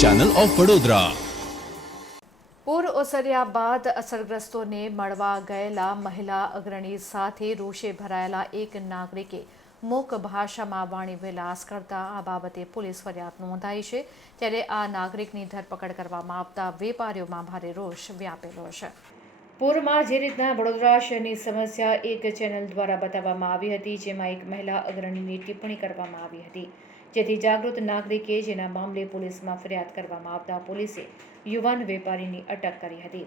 Channel of Vadodara પૂર ઓસર્યા બાદ અસરગ્રસ્તોને મળવા ગયેલા મહિલા અગ્રણી સાથે રોષે ભરાયેલા એક નાગરિકે મૂક ભાષામાં વાણી વિલાસ કરતા આ બાબતે પોલીસ ફરિયાદ નોંધાઈ છે ત્યારે આ નાગરિકની ધરપકડ કરવામાં આવતા વેપારીઓમાં ભારે રોષ વ્યાપેલો છે. પૂરમાં જે રીતના વડોદરા શહેરની સમસ્યા એક ચેનલ દ્વારા બતાવવામાં આવી હતી જેમાં એક મહિલા અગ્રણીની ટિપ્પણી કરવામાં આવી હતી. જેથી જાગૃત નાગરિકે જેના મામલે પોલીસમાં ફરિયાદ કરવામાં આવતા પોલીસે યુવાન વેપારીની અટક કરી હતી.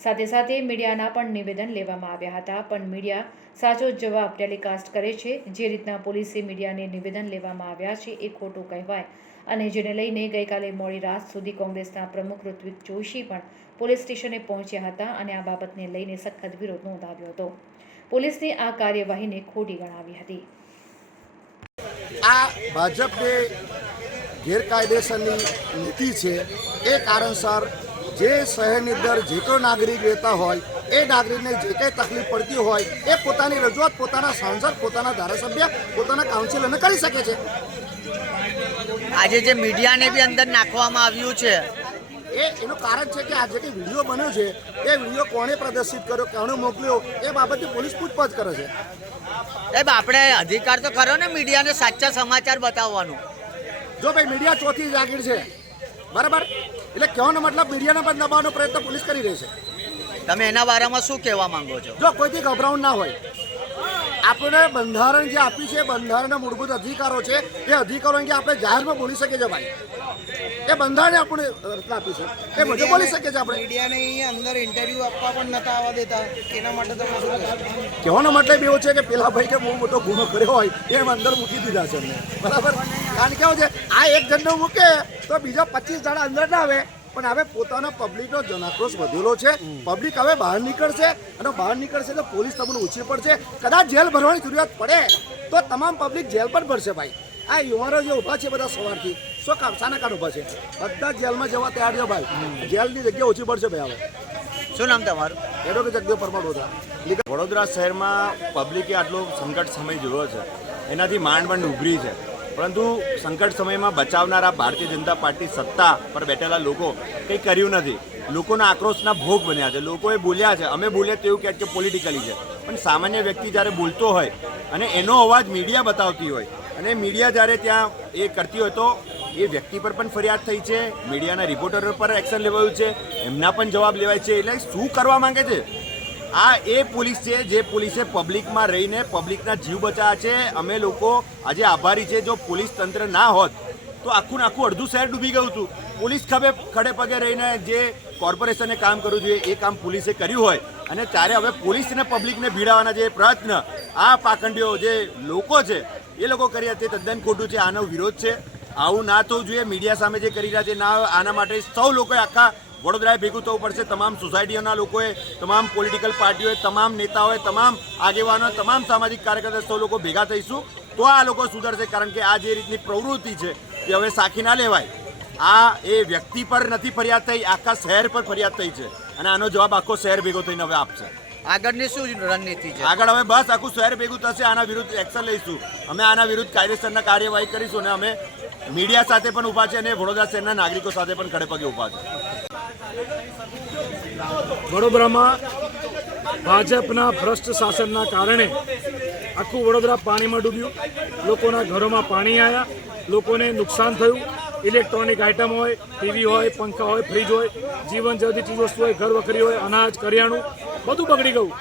સાથે સાથે મીડિયાના પણ નિવેદન લેવામાં આવ્યા હતા, પણ મીડિયા સાચો જવાબ ટેલિકાસ્ટ કરે છે. જે રીતના પોલીસે મીડિયાને નિવેદન લેવામાં આવ્યા છે એ ખોટું કહેવાય અને જેને લઈને ગઈકાલે મોડી રાત સુધી કોંગ્રેસના પ્રમુખ ઋત્વિક જોશી પણ પોલીસ સ્ટેશને પહોંચ્યા હતા અને આ બાબતને લઈને સખત વિરોધ નોંધાવ્યો હતો. પોલીસની આ કાર્યવાહીને ખોટી ગણાવી હતી. આ ભાજપની ગેરકાયદેસરની નીતિ છે. એ કારણસર જે શહેરની અંદર જે તો નાગરિક રહેતા હોય, એ નાગરિકને જે કંઈ તકલીફ પડતી હોય, એ પોતાની રજૂઆત પોતાના સાંસદ, પોતાના ધારાસભ્ય, પોતાના કાઉન્સિલરને કરી શકે છે. આજે જે મીડિયાને બી અંદર નાખવામાં આવ્યું છે એ એનું કારણ છે કે આ જે કંઈ વીડિયો બન્યો છે એ વીડિયો કોણે પ્રદર્શિત કર્યો કોણે મોકલ્યો એ બાબતે પોલીસ પૂછપરછ કરે છે. સાહેબ આપણે અધિકાર તો ખરો ને મીડિયાને સાચા સમાચાર બતાવવાનું. જો ભાઈ મીડિયા ચોથી જાગીર છે. બરાબર? એટલે કહેવાનો મતલબ મીડિયાને પણ દબાવવાનો પ્રયત્ન પોલીસ કરી રહી છે. તમે એના બારામાં શું કહેવા માંગો છો? જો કોઈથી ગભરાવું ના હોય. આપણે બંધારણ જે આપ્યું છે બંધારણના મૂળભૂત અધિકારો છે એ અધિકારો અંગે આપણે જાહેરમાં બોલી શકીએ છીએ ભાઈ. એ બંધારણે આપણે રચના આપી છે. એ બધું બોલી શકીએ છીએ આપણે. મીડિયાને અહીંયા અંદર ઇન્ટરવ્યૂ આપવા પણ નતા આવવા દેતા. એના માટે તમે શું કહેવાનો મતલબ એવો છે કે પેલા ભાઈ કે બહુ મોટો ગુનો કર્યો હોય એ એમ અંદર મૂકી દીધા છે અમને બરાબર? કારણ કેવું છે આ એક જણને મૂકે તો બીજા પચીસ જણા અંદર ના આવે. પણ હવે પોતાના પબ્લિકનો જનાક્રોશ વધેલો છે. પબ્લિક હવે બહાર નીકળશે અને બહાર નીકળશે તો પોલીસ તમને ઓછી પડશે. કદાચ જેલ ભરવાની જરૂરિયાત પડે તો તમામ પબ્લિક જેલ પણ ભરશે ભાઈ. આ યુવાનો જે ઊભા છે બધા સવારથી. શું કામ? કાઢ ઊભા છે? બધા જેલમાં જવા તૈયાર છે ભાઈ. જેલની જગ્યા ઓછી પડશે ભાઈ હવે. શું નામ તમારું? એડવોકેટ જગદેવ પરમાર વડોદરા વડોદરા શહેરમાં પબ્લિકે આટલો સંકટ સમય જોયો છે. એનાથી માંડ માંડ ઉભરી છે. પરંતુ સંકટ સમયમાં બચાવનારા ભારતીય જનતા પાર્ટી સત્તા પર બેઠેલા લોકો કંઈ કર્યું નથી. લોકોના આક્રોશના ભોગ બન્યા છે. લોકોએ બોલ્યા છે. અમે બોલ્યા તેવું કહે કે પોલિટિકલી છે. પણ સામાન્ય વ્યક્તિ જ્યારે બોલતો હોય અને એનો અવાજ મીડિયા બતાવતી હોય અને મીડિયા જ્યારે ત્યાં એ કરતી હોય તો એ વ્યક્તિ પર પણ ફરિયાદ થઈ છે. મીડિયાના રિપોર્ટર પર એક્શન લેવાયું છે. એમના પણ જવાબ લેવાય છે. એટલે શું કરવા માંગે છે? આ એ પોલીસ છે જે પોલીસે પબ્લિકમાં રહીને પબ્લિકના જીવ બચાવ્યા છે. અમે લોકો આજે આભારી છે જો પોલીસ તંત્ર ના હોત તો આખું આખું અડધું શહેર ડૂબી ગયું હતું. પોલીસ ખભે ખડે પગે રહીને જે કોર્પોરેશને કામ કરવું જોઈએ એ કામ પોલીસે કર્યું હોય. અને ત્યારે હવે પોલીસને પબ્લિકને ભીડાવાના જે પ્રયત્ન આ પાખંડીઓ જે લોકો છે એ લોકો કર્યા તે તદ્દન ખોટું છે. આનો વિરોધ છે. આવું ના થવું જોઈએ. મીડિયા સામે જે કરી રહ્યા છે, ના આના માટે સૌ લોકોએ આખા વડોદરાએ ભેગું થવું પડશે. તમામ સોસાયટીઓના લોકોએ તમામ પોલિટિકલ પાર્ટીઓએ તમામ નેતાઓએ તમામ આગેવાનો તમામ સામાજિક કાર્યકર્તા સૌ લોકો ભેગા થઈશું. તો આ લોકો સુધરશે કારણ કે આ જે રીતની પ્રવૃત્તિ છે એ હવે સાખી ના લેવાય. આ એ વ્યક્તિ પર નથી ફરિયાદ થઈ આખા શહેર પર ફરિયાદ થઈ છે. અને આનો જવાબ આખો શહેર ભેગો થઈને હવે આપશે. આગળની શું રણનીતિ છે? આગળ હવે બસ આખું શહેર ભેગું થશે આના વિરુદ્ધ એક્શન લઈશું. અમે આના વિરુદ્ધ કાયદેસરના કાર્યવાહી કરીશું અને અમે મીડિયા સાથે પણ ઊભા છે અને વડોદરા શહેરના નાગરિકો સાથે પણ ખડે પગે ઊભા છે. વડોદરામાં ભાજપના ભ્રષ્ટ શાસનના કારણે આખું વડોદરા પાણીમાં ડૂબ્યું. લોકોના ઘરોમાં પાણી આવ્યા લોકોને નુકસાન થયું. ઇલેક્ટ્રોનિક આઇટમ હોય, ટીવી હોય, પંખા હોય, ફ્રીજ હોય, જીવન જરૂરી ચીજવસ્તુ હોય, ઘર વખરી હોય, અનાજ, કરિયાણું, બધું બગડી ગયું.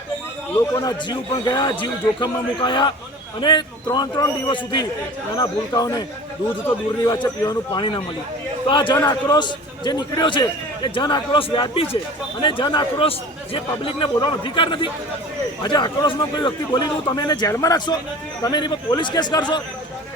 લોકોના જીવ પણ ગયા, જીવ જોખમમાં મુકાયા અને ત્રણ ત્રણ દિવસ સુધી નાના ભૂલકાઓને દૂધ તો દૂરની વાત છે, પીવાનું પાણી ના મળ્યું. તો આ જન આક્રોશ જે નીકળ્યો છે એ જન આક્રોશ વ્યાપી છે. અને જન આક્રોશ જે પબ્લિકને બોલવાનો અધિકાર નથી. આજે આક્રોશમાં કોઈ વ્યક્તિ બોલી દઉં, તમે એને જેલમાં રાખશો, તમે એની પર પોલીસ કેસ કરશો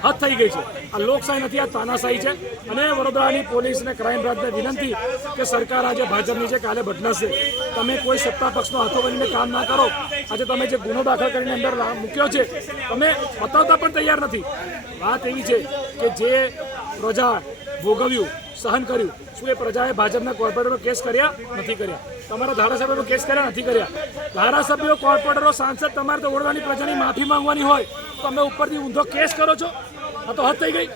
હદ થઈ ગઈ છે. આ લોકશાહી નથી, આ તાનાશાહી છે. અને વડોદરાની પોલીસ અને ક્રાઇમ બ્રાન્ચને વિનંતી કે સરકાર આજે ભાજપની છે કાલે બદલાશે તમે કોઈ સત્તા પક્ષનો હાથો બનીને કામ ના કરો. આજે તમે જે ગુનો દાખલ કરીને અંદર મૂક્યો છે, તમે બતાવતા પણ તૈયાર નથી. વાત એવી છે કે જે પ્રજા ભોગવ્યું સહન કર્યું. શું એ પ્રજાએ ભાજપના કોર્પોરેટરો કેસ કર્યા? નથી કર્યા. તમારા ધારાસભ્યોનો કેસ કર્યા? નથી કર્યા. ધારાસભ્યો, કોર્પોરેટરો, સાંસદ તમારે તો વડોદરાની પ્રજાની માફી માંગવાની હોય. તમે ઉપરથી ઊંધો કેસ કરો છો? આ તો હદ થઈ ગઈ.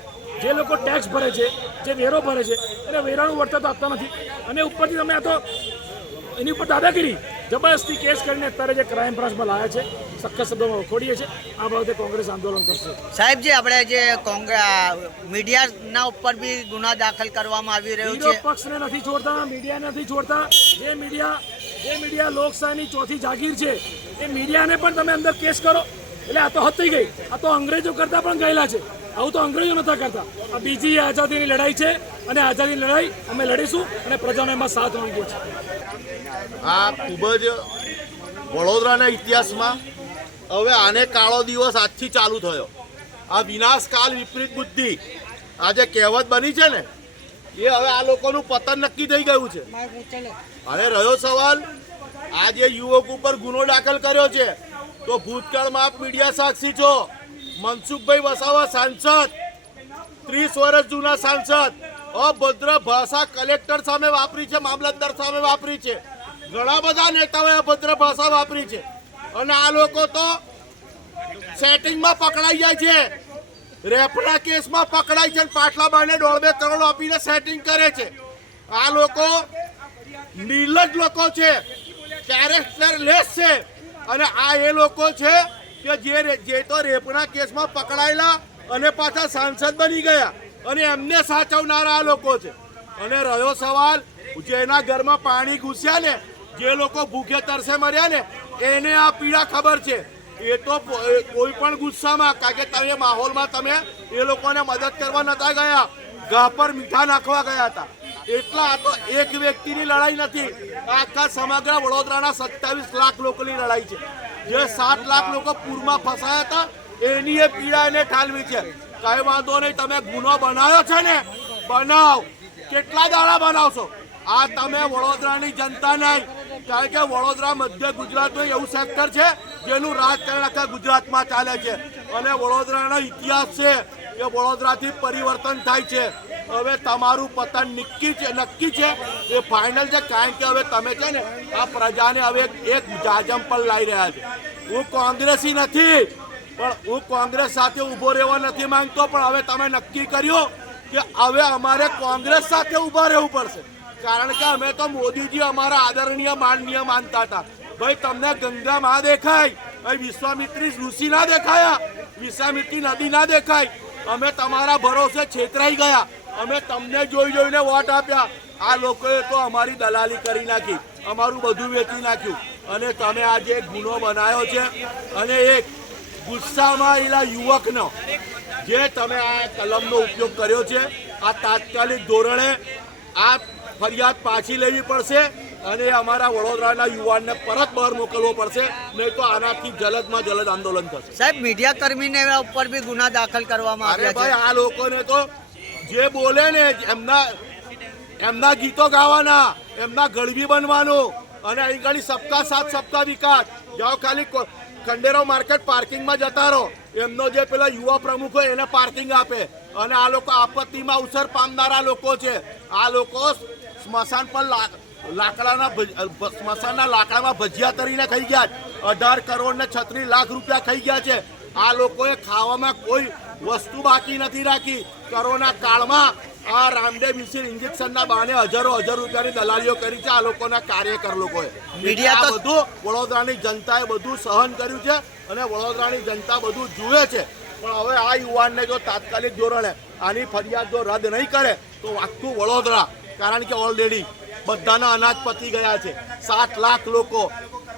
જે લોકો ટેક્સ ભરે છે, જે વેરો ભરે છે, એને વેરાનું વળતર તો આપતા નથી. અને ઉપરથી તમે આ તો એની ઉપર દાદાગીરી જબરદસ્તી કેસ કરીને અત્યારે જે ક્રાઇમ બ્રાન્ચમાં લાયા છે સખત શબ્દોમાં વખોડીએ છે આ બાબતે કોંગ્રેસ આંદોલન કરશે. સાહેબ જે આપણે જે મીડિયાના ઉપર બી ગુના દાખલ કરવામાં આવી રહ્યું છે. પક્ષને નથી છોડતા મીડિયા નથી છોડતા. જે મીડિયા જે મીડિયા લોકશાહીની ચોથી જાગીર છે એ મીડિયાને પણ તમે અંદર કેસ કરો. એટલે આ તો હતી ગઈ. આ તો અંગ્રેજો કરતા પણ ગયેલા છે. આવું તો અંગ્રેજો નતા કરતા. આ બીજી આઝાદીની લડાઈ છે. અને આઝાદીની લડાઈ અમે લડીશું અને પ્રજાનો એમાં સાથ માંગ્યો છે આ ખૂબ જ વડોદરાના ઇતિહાસમાં હવે આને કાળો દિવસ આજથી ચાલુ થયો. આ વિનાશકાલ વિપરીત બુદ્ધિ આ જે કહેવત બની છે ને એ હવે આ લોકોનું પતન નક્કી થઈ ગયું છે. અને રહ્યો સવાલ આ જે યુવક ઉપર ગુનો દાખલ કર્યો છે તો ભૂતકાળમાં આપ મીડિયા સાક્ષી છો. મનસુખભાઈ વસાવા સાંસદ ત્રીસ વર્ષ જૂના સાંસદ. અભદ્ર ભાષા કલેક્ટર સામે વાપરી છે, મામલતદાર સામે વાપરી છે. ઘણા બધા નેતાઓએ અભદ્ર ભાષા વાપરી છે. અને આ લોકો તો સેટિંગમાં પકડાઈ જાય છે. રેપના કેસમાં પકડાય છે પાટલા બાને દોઢ બે કરોડ આપીને સેટિંગ કરે છે. આ લોકો નીલજ લોકો છે. કેરેક્ટર લેસ છે. અને આ એ લોકો છે કે જે જે તો રેપના કેસમાં પકડાયેલા અને પાછા સાંસદ બની ગયા. અને એમને સાચવનારા આ લોકો છે. અને રહ્યો સવાલ, જેના ઘરમાં પાણી ઘૂસ્યા ને, જે લોકો ભૂખે તરસે મર્યા ને, એને આ પીડા ખબર છે. એ તો કોઈ પણ ગુસ્સામાં, કારણ કે તમે માહોલમાં તમે, એ લોકોને મદદ કરવા નતા ગયા. ઘા પર મીઠા નાખવા ગયા હતા. એટલા આ તો એક વ્યક્તિની લડાઈ નથી. આખા સમગ્ર વડોદરાના સત્તાવીસ લાખ લોકોની લડાઈ છે. જે સાત લાખ લોકો પૂરમાં ફસાયા હતા, એની એ પીડા એને ઠાલવી છે. કઈ વાંધો નહીં, તમે ગુનો બનાવ્યો છે ને, બનાવ. કેટલા દાડા બનાવશો? આ તમે વડોદરાની જનતા નહીં. કારણ કે વડોદરા મધ્ય ગુજરાતનું એવું સેક્ટર છે જેનું રાજકારણ આખા ગુજરાતમાં ચાલે છે. અને વડોદરાનો ઇતિહાસ છે કે વડોદરાથી પરિવર્તન થાય છે. હવે તમારું પતન નક્કી છે નક્કી છે. એ ફાઇનલ છે, કારણ કે હવે તમે છે ને આ પ્રજાને હવે એક- જાજમ પર લાવી રહ્યા છે. હું કોંગ્રેસી નથી. પણ હું કોંગ્રેસ સાથે ઊભો રહેવા નથી માંગતો, પણ હવે તમે નક્કી કર્યું કે હવે અમારે કોંગ્રેસ સાથે ઊભા રહેવું પડશે. કારણ કે અમે તો મોદીજી અમારા આદરણીય માનનીય માનતા હતા. ભાઈ, તમને ગંગા માં દેખાય. ભાઈ, વિશ્વામિત્રી ઋષિ ના દેખાયા. વિશ્વામિત્રી નદી ના દેખાય. અમે તમારા ભરોસે છેતરાઈ ગયા. અમે તમને જોઈ જોઈને વોટ આપ્યા. આ લોકોએ તો અમારી દલાલી કરી નાખી. અમારું બધું વેચી નાખ્યું. અને તમે આજે ગુનો બનાવ્યો છે. અને એક ગુસ્સામાં એલા યુવકનો. જે તમે આ કલમનો ઉપયોગ કર્યો છે આ તાત્કાલિક ધોરણે આ ફરિયાદ પાછી લેવી પડશે અને અમારા વડોદરાના યુવાનને પરત બહાર મોકલવો પડશે નહીં તો આનાથી જલદમાં જલદ આંદોલન થશે. સાહેબ મીડિયા કર્મીને ઉપર બી ગુના દાખલ કરવામાં આવે ભાઈ આ લોકોને તો જે બોલે ને એમના એમના ગીતો ગાવાના એમના ગળવી બનવાનું અને અહીં ઘડી સપ્તાહ સાત સબકા વિકાસ. જાઓ ખાલી કો- ખંડેરો માર્કેટ પાર્કિંગમાં જતા રહો. એમનો જે પેલા યુવા પ્રમુખ હોય એને પાર્કિંગ આપે. અને આ લોકો આપત્તિમાં અવસર પામનારા લોકો છે. આ લોકો સ્મશાન પર લાકડાના સ્મશાનના લાકડામાં ભજીયા તરીને ખાઈ ગયા. અઢાર કરોડ ને છત્રીસ લાખ રૂપિયા ખાઈ ગયા છે. આ લોકોએ ખાવામાં કોઈ વસ્તુ બાકી નથી રાખી. કોરોના કાળમાં આ રામદેવ મિસિર ઇન્જેક્શનના બહાને હજારો હજાર રૂપિયાની દલાલીઓ કરી છે આ લોકોના કાર્યકર લોકોએ. મીડિયા તો- બધું વડોદરાની જનતાએ બધું સહન કર્યું છે અને વડોદરાની જનતા બધું જુએ છે. પણ હવે આ યુવાનને જો તાત્કાલિક ધોરણે આની ફરિયાદ જો રદ નહીં કરે તો આખું વડોદરા. કારણ કે ઓલરેડી બધાના અનાજ પતી ગયા છે. સાત લાખ લોકો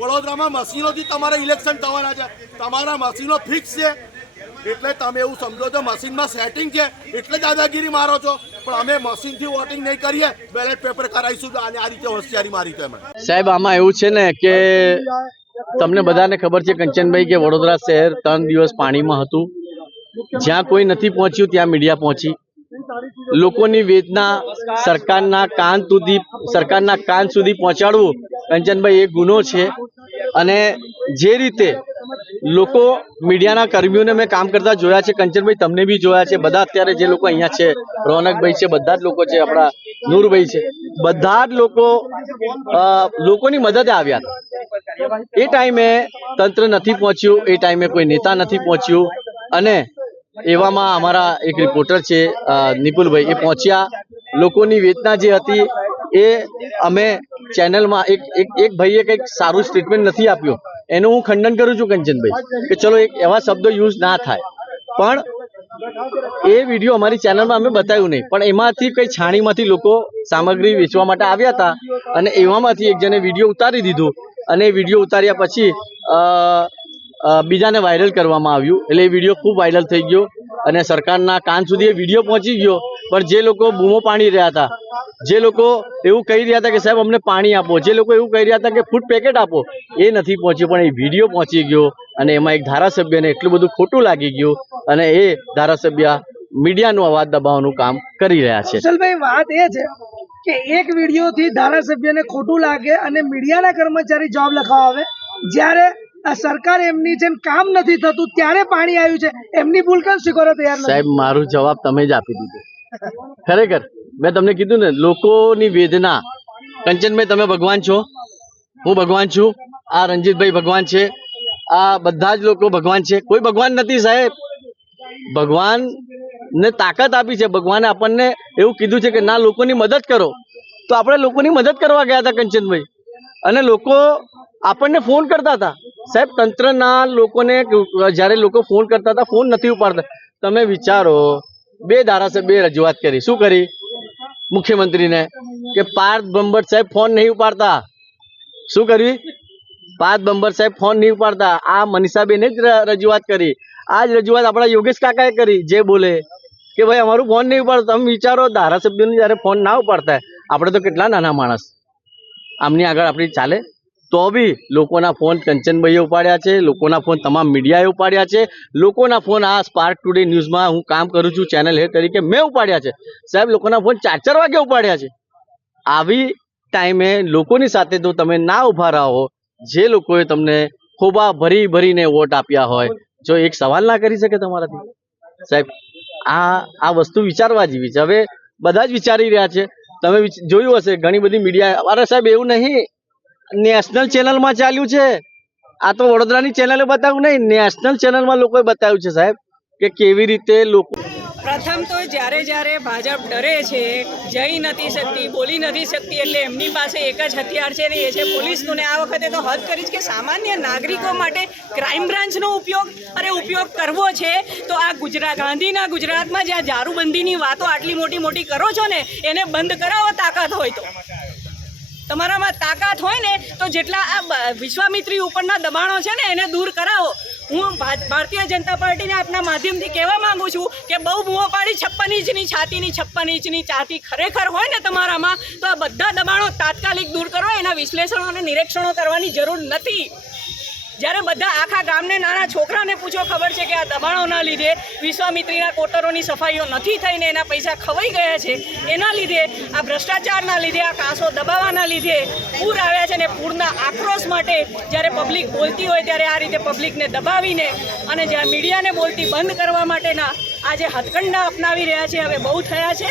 વડોદરામાં મશીનોથી તમારે ઇલેક્શન થવાના છે. તમારા મશીનો ફિક્સ છે. એટલે તમે એવું સમજો છો, મશીનમાં સેટિંગ છે. એટલે દાદાગીરી મારો છો. પણ અમે મશીનથી વોટિંગ નહીં કરીએ. બેલેટ પેપર કરાવીશું આને આ રીતે હોશિયારી મારી છે સાહેબ, આમાં એવું છે ને કે તમને બધાને ખબર છે કંચનભાઈ કે વડોદરા શહેર ત્રણ દિવસ પાણીમાં હતું. જ્યાં કોઈ નથી પહોંચ્યું, ત્યાં મીડિયા પહોંચી. લોકોની વેદના સરકારના કાન સુધી સરકારના કાન સુધી પહોંચાડવું કંચનભાઈ એ ગુનો છે. અને જે રીતે લોકો મીડિયાના કર્મીઓને મેં કામ કરતા જોયા છે, કંચનભાઈ તમને બી જોયા છે, બધા અત્યારે જે લોકો અહીંયા છે, રોનકભાઈ છે, બધા જ લોકો છે, આપણા નૂરભાઈ છે, બધા જ લોકો લોકોની મદદે આવ્યા. એ ટાઈમે તંત્ર નથી પહોંચ્યું, એ ટાઈમે કોઈ નેતા નથી પહોંચ્યું. અને એવામાં અમારા એક રિપોર્ટર છે નિપુલભાઈ એ પહોંચ્યા. લોકોની વેદના જે હતી એ અમે ચેનલમાં એક એક એક ભાઈએ કંઈક સારું સ્ટેટમેન્ટ નથી આપ્યું. એનું હું ખંડન કરું છું, કંચનભાઈ, કે ચલો એક એવા શબ્દો યુઝ ના થાય. પણ એ વીડિયો અમારી ચેનલમાં અમે બતાવ્યું નહીં. પણ એમાંથી કઈ છાણીમાંથી લોકો સામગ્રી વેચવા માટે આવ્યા હતા અને એવામાંથી એક જણે વીડિયો ઉતારી દીધો. અને વીડિયો ઉતાર્યા પછી બીજાને વાયરલ કરવામાં આવ્યું. એટલે એ વીડિયો ખૂબ વાયરલ થઈ ગયો અને સરકારના કાન સુધી એ વીડિયો પહોંચી ગયો. પણ જે લોકો બૂમો પાણી રહ્યા હતા, જે લોકો એવું કહી રહ્યા હતા કે, સાહેબ, અમને પાણી આપો. જે લોકો એવું કહી રહ્યા હતા કે, ફૂડ પેકેટ આપો. એ નથી પહોંચ્યું, પણ એ વીડિયો પહોંચી ગયો અને એમાં એક ધારાસભ્યને એટલું બધું ખોટું લાગી ગયું અને એ ધારાસભ્ય મીડિયાનો અવાજ દબાવવાનું કામ કરી રહ્યા છે. વાત એ છે કે એક વિડીયોથી ધારાસભ્યને ખોટું લાગે અને મીડિયાના કર્મચારી જોબ લખાવે જ્યારે સરકાર એમની જેમ કામ નથી થતું, ત્યારે પાણી આવ્યું છે. એમની ભૂલ કેમ સ્વીકારો તૈયાર સાહેબ, મારો જવાબ તમે જ આપી દીધો. ખરેખર, મેં તમને કીધું ને, લોકોની વેદના. કંચનભાઈ, તમે ભગવાન છો? હું ભગવાન છું. આ રંજીતભાઈ ભગવાન છે. આ બધા જ લોકો ભગવાન છે. કોઈ ભગવાન નથી, સાહેબ. ભગવાન ને તાકાત આપી છે. ભગવાને આપણને એવું કીધું છે કે, ના, લોકોની મદદ કરો. તો આપણે લોકોની મદદ કરવા ગયા હતા, કંચનભાઈ. અને લોકો આપણને ફોન કરતા હતા. સાહેબ, તંત્રના લોકોને જ્યારે લોકો ફોન કરતા હતા ફોન નથી ઉપાડતા. તમે વિચારો, બે ધારાસભ્ય રજૂઆત કરી. શું કરી? મુખ્યમંત્રીને કે પાર્થ બંબર સાહેબ ફોન નહીં ઉપાડતા. શું કરવી પાર્થ બંબર સાહેબ ફોન નહીં ઉપાડતા. આ મનીષાબેને જ રજૂઆત કરી. આ જ રજૂઆત આપણા યોગેશ કાકાએ કરી, જે બોલે કે ભાઈ, અમારું ફોન નહીં ઉપાડતો. તમે વિચારો, ધારાસભ્યોને જ્યારે ફોન ના ઉપાડતા, આપણે તો કેટલા નાના માણસ. આમની આગળ આપણી ચાલે. તો બી લોકોના ફોન કંચનભાઈએ ઉપાડ્યા છે, લોકોના ફોન તમામ મીડિયાએ ઉપાડ્યા છે. લોકોના ફોન આ સ્પાર્ક ટુડે ન્યૂઝમાં હું કામ કરું છું ચેનલ હેડ તરીકે મેં ઉપાડ્યા છે. સાહેબ, લોકોના ફોન ચાર ચાર વાગે ઉપાડ્યા છે. આવી ટાઈમે લોકોની સાથે તો તમે ના ઊભા રહો. જે લોકોએ તમને ખોબા ભરી ભરીને વોટ આપ્યા હોય, જો એક સવાલ ના કરી શકે તમારાથી? સાહેબ, આ આ વસ્તુ વિચારવા જેવી છે. હવે બધા જ વિચારી રહ્યા છે. તમે જોયું હશે, ઘણી બધી મીડિયા, અરે સાહેબ, એવું નહીં. નેશનલ ચેનલમાં ચાલ્યું છે. આ તો વડોદરાની ચેનલે બતાવ્યું નહીં, નેશનલ ચેનલમાં લોકોએ બતાવ્યું છે સાહેબ કે કેવી રીતે લોકો પ્રથમ તો જ્યારે જ્યારે ભાજપ ડરે છે, જઈ નથી શકતી, બોલી નથી શકતી, એટલે એમની પાસે એક જ હથિયાર છે ને એ છે પોલીસનું. ને આ વખતે તો હદ કરીશ કે સામાન્ય નાગરિકો માટે ક્રાઇમ બ્રાન્ચનો ઉપયોગ, અરે ઉપયોગ કરવો છે. તો આ ગુજરાત ગાંધીના ગુજરાતમાં જ્યાં દારૂબંધીની વાતો આટલી મોટી મોટી કરો છો ને, એને બંધ કરાવો તાકાત હોય તો. તમારામાં તાકાત હોય ને, તો જેટલા આ વિશ્વામિત્રી ઉપરના દબાણો છે ને, એને દૂર કરાવો. હું ભારતીય જનતા પાર્ટીને આપના માધ્યમથી કહેવા માંગુ છું કે બહુ બૂમો પાડી છપ્પન ઇંચની છાતીની છપ્પન ઇંચની છાતી ખરેખર હોય ને તમારામાં, તો આ બધા દબાણો તાત્કાલિક દૂર કરો, એના વિશ્લેષણો અને નિરીક્ષણો કરવાની જરૂર નથી. જ્યારે બધા આખા ગામને નાના છોકરાને પૂછો, ખબર છે કે આ દબાણોના લીધે વિશ્વામિત્રીના કોટરોની સફાઈઓ નથી થઈને એના પૈસા ખવાઈ ગયા છે. એના લીધે, આ ભ્રષ્ટાચારના લીધે, આ કાંસો દબાવવાના લીધે પૂર આવ્યા છે ને પૂરના આક્રોશ માટે જ્યારે પબ્લિક બોલતી હોય ત્યારે આ રીતે પબ્લિકને દબાવીને અને જ્યાં મીડિયાને બોલતી બંધ કરવા માટેના આજે હથકંડા અપનાવી રહ્યા છે, હવે બહુ થયા છે.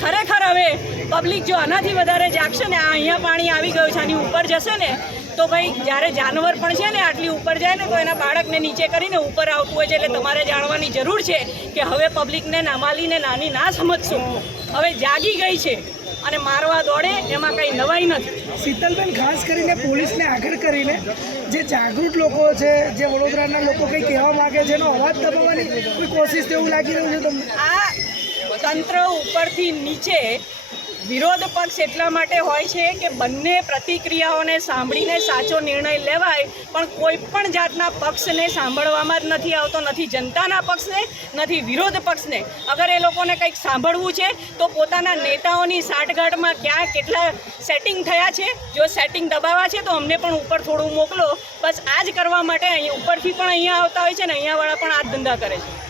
ખરેખર હવે પબ્લિક જો આનાથી વધારે જાગશે ને, આ અહીંયા પાણી આવી ગયું છે, આની ઉપર જશે ને તો ભાઈ જ્યારે જાનવર પણ છે ને આટલી ઉપર જાય ને તો એના બાળકને નીચે કરીને ઉપર આવતું હોય છે એટલે તમારે જાણવાની જરૂર છે કે હવે પબ્લિકને નામાલીને નાની ના સમજશો. હવે જાગી ગઈ છે અને મારવા દોડે એમાં કંઈ નવાઈ નથી. શીતલબેન ખાસ કરીને પોલીસને આગળ કરીને જે જાગૃત લોકો છે જે વડોદરાના લોકો કંઈ કહેવા માગે છે એનો અવાજ દબાવવાની કોઈ કોશિશ તેવું લાગી રહ્યું છે તમને? આ તંત્ર ઉપરથી નીચે વિરોધ પક્ષ એટલા માટે હોય છે કે બંને પ્રતિક્રિયાઓને સાંભળીને સાચો નિર્ણય લેવાય, પણ કોઈ પણ જાતના પક્ષને સાંભળવામાં જ નથી આવતો, નથી જનતાના પક્ષને, નથી વિરોધ પક્ષને. અગર એ લોકોને કંઈક સાંભળવું છે, તો પોતાના નેતાઓની સાઠગાંઠમાં ક્યાં કેટલા સેટિંગ થયા છે? જો સેટિંગ દબાવવા છે, તો અમને પણ ઉપર થોડું મોકલો. બસ આ જ કરવા માટે અહીં ઉપરથી પણ અહીંયા આવતા હોય છે ને અહીંયાવાળા પણ આ ધંધા કરે છે.